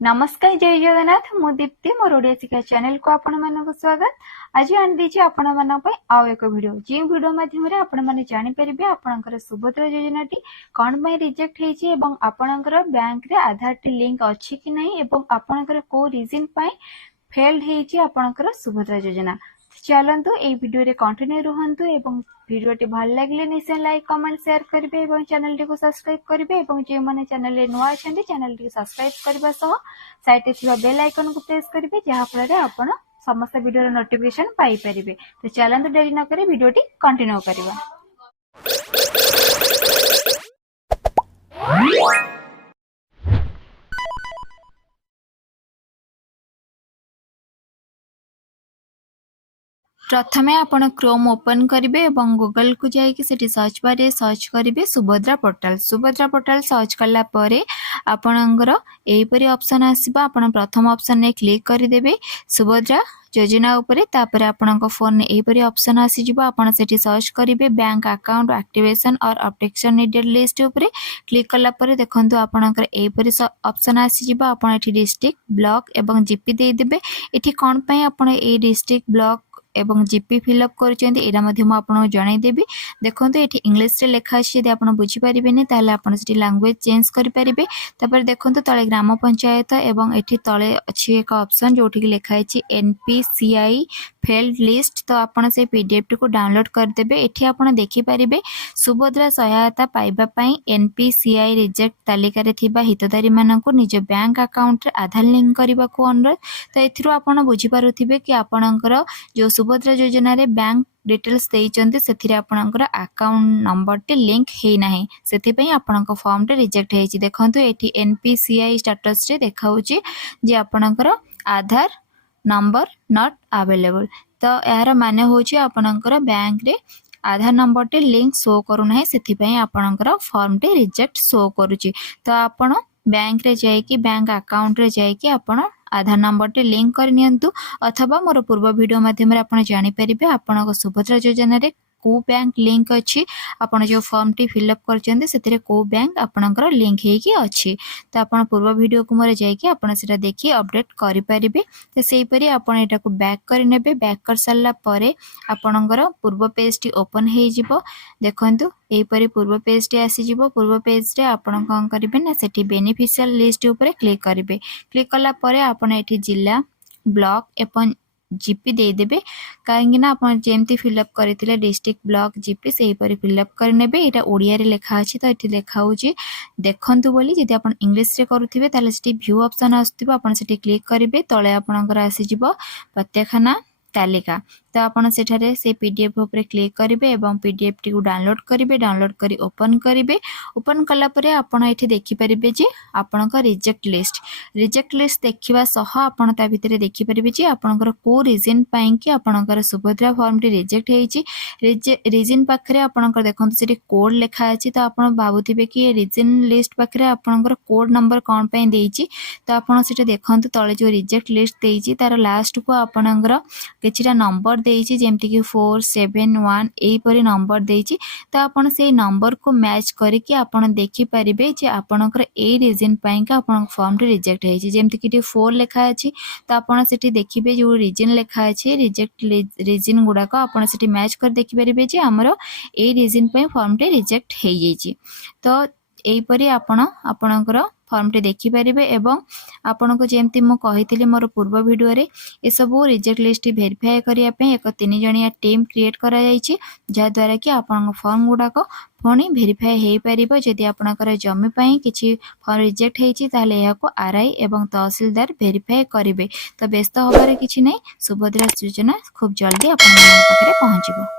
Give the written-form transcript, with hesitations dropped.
नमस्कार जय जगन्नाथ मु दीप्ति मोर ओडिया शिक्षा चैनल को आपण मानक स्वागत। आज आनि देछि आपण मानक पय आउ एक वीडियो जे वीडियो माध्यम रे आपण माने जानि परिबे आपणकर सुभद्रा योजनाटी कोन पय रिजेक्ट हेछि एवं आपणकर बैंक रे आधार टी लिंक अछि कि नै एवं आपणकर को रीजन पय फेल्ड हेछि आपणकर सुभद्रा योजना। चलंतु ए वीडियो रे कंटिन्यू रहंतु एवं वीडियो टी भल लागले निश्चय लाइक कमेंट शेयर करिवे एवं चैनल टी को सब्सक्राइब करिवे एवं जे माने चैनल रे नुवा अछंती चैनल टी सब्सक्राइब करबा सह साइड थिबा बेल आइकन को प्रेस करिवे जहा फल रे आपण समस्त वीडियो रे नोटिफिकेशन पाई परिबे। तो चलंतु देरी न करे वीडियो टी कंटिन्यू करबा। प्रथमे आपण क्रोम ओपन करिवे एवं गूगल को जाई कि सेठी सर्च बार रे सर्च करिवे सुभद्रा पोर्टल सर्च करला परे आपणकर एहीपरि ऑप्शन आसीबा। आपण प्रथम ऑप्शन ने क्लिक करि देबे सुभद्रा योजना उपरे तापर आपणक फोन एहीपरि ऑप्शन आसी जिवो। आपण सेठी सर्च करिवे बैंक अकाउंट एक्टिवेशन और अपडेशन नीडेड लिस्ट उपरे क्लिक करला परे देखंतु आपणकर एहीपरि ऑप्शन आसी जिवो। आपण एठी डिस्ट्रिक्ट ब्लॉक एवं जीपी दे देबे। एठी कोन पय आपण ए डिस्ट्रिक्ट ब्लॉक एवं जीपी फिलअप करछन्ती एरा मध्ये म आपन जणाई देबी। देखंतु एठी इंग्लिश रे लिखा अछि यदि आपन बुझी परिबेनी ताले आपन सेठी लैंग्वेज चेंज करि परिबे। तापर देखंतु तळे ग्राम पंचायत एवं एठी तळे अछि एक ऑप्शन जोठी कि लिखा अछि एनपीसीआई फेल्ड लिस्ट। तो आपन से पीडीएफ को डाउनलोड कर देबे। एठी आपन देखि परिबे सुभद्रा सहायता पाइबा पई एनपीसीआई रिजेक्ट तालिका रे थिबा हितधारी माननकु निज बैंक अकाउंट रे आधार लिंक करबा को अनुरोध। तो एथिरो आपन बुझी पारुथिबे कि आपनकर जो सुभद्रा योजना रे बैंक डिटेल्स देइचंती सेथिरे आपनकर अकाउंट नंबर टे लिंक हेइ नाही सेति पई आपनक फॉर्म टे रिजेक्ट हेइची। देखंतु एठी एनपीसीआई स्टेटस रे देखाउची जे आपनकर आधार नंबर नॉट अवेलेबल। तो यार माने होची आपनकर बैंक रे आधार नंबर टे लिंक शो करू नाही सेति पई आपनकर फॉर्म टे रिजेक्ट शो करूची। तो आपण बैंक रे जाई कि बैंक अकाउंट रे जाई कि आपण आधार नंबर टे लिंक कर नियंतु अथवा मोर पूर्व वीडियो माध्यम रे आपण जानि परिबे आपन सुभद्रा योजना रे को बैंक लिंक अछि आपण जो फॉर्म टी फिलअप करचंदे सेतिरे को बैंक आपनकर लिंक हेइ कि अछि। तो आपण पूर्व वीडियो को मोर जाई कि आपण सेटा देखि अपडेट करि परिबे। तो सेहि परि आपण एटा को बैक करि नेबे। बैक कर सल्ला परे आपनकर पूर्व पेज टी ओपन हेइ जिवो। देखंतु एही परि पूर्व पेज टी आसी जिवो। पूर्व पेज रे आपण कोन करिबे ना सेठी बेनिफिशियल लिस्ट ऊपर क्लिक करिबे। क्लिक करला परे आपण एठी जिल्ला ब्लॉक एवं जीपी दे देबे। काहेकि ना आपण जेमती फिलअप करथिले डिस्ट्रिक्ट ब्लॉक जीपी सेही परि फिलअप कर नेबे। एटा ओडिया रे लिखा अछि तो एठी लिखा होची देखंतु बोली जदि आपण इंग्लिश रे करूथिबे ताले सेठी व्यू ऑप्शन आस्थिबो आपण सेठी क्लिक करिवे। तळे आपणकर आसी जिवो प्रत्येकना तालिका। तो आपण सेठारे से पीडीएफ ऊपर क्लिक करिवे एवं पीडीएफ टी को डाउनलोड करिवे। डाउनलोड करी ओपन करिवे। ओपन कला परे आपण एठी देखि परिबे जे आपणक रिजेक्ट लिस्ट देखिबा सह आपण ता भितरे देखि परिबे जे आपणकर को रीजन पई कि आपणकर सुभद्रा फॉर्म टी रिजेक्ट हेइची। रीजन पाखरे आपणकर देखंतु सेठी कोड लिखा अछि। तो आपण भाबुथिबे कि रीजन लिस्ट पाखरे आपणकर कोड नंबर कोन पई देइची। तो आपण सेटा देखंतु तळे जो रिजेक्ट लिस्ट देइची तार लास्ट को आपणकर किछिटा नंबर देइची जेमति कि 471 एई परि नंबर देइची। तो आपण से नंबर को मैच करी कि आपण देखि परिबे जे आपणकर ए रीजन पई कि आपण फॉर्म टी रिजेक्ट हेइची। जेमति कि 4 लिखा अछि तो आपण सेठी देखिबे जो रीजन लिखा अछि रिजेक्ट रीजन गुडा को आपण सेठी मैच कर देखि परिबे जे हमरो ए रीजन पई फॉर्म टी रिजेक्ट हेइ जाइची। तो एई परि आपण आपणकर फॉर्म टी देखि परिबे एवं आपन को जेमती मो कहितली मोर पूर्व वीडियो रे ए सब रिजेक्ट लिस्ट वेरीफाई करिया पे एक 3 जणिया टीम क्रिएट करा जायछि जा द्वारा कि आपन फॉर्म गुडा को पुणी वेरीफाई हेइ परिबो। जदि आपनकर जमी पई किछि फॉर्म रिजेक्ट हेइछि ताले या को आरआई एवं तहसीलदार वेरीफाई करिवे। तो व्यस्त होबारे किछि नै सुभद्रा योजना खूब जल्दी आपन पाखरे पहुंचिबो।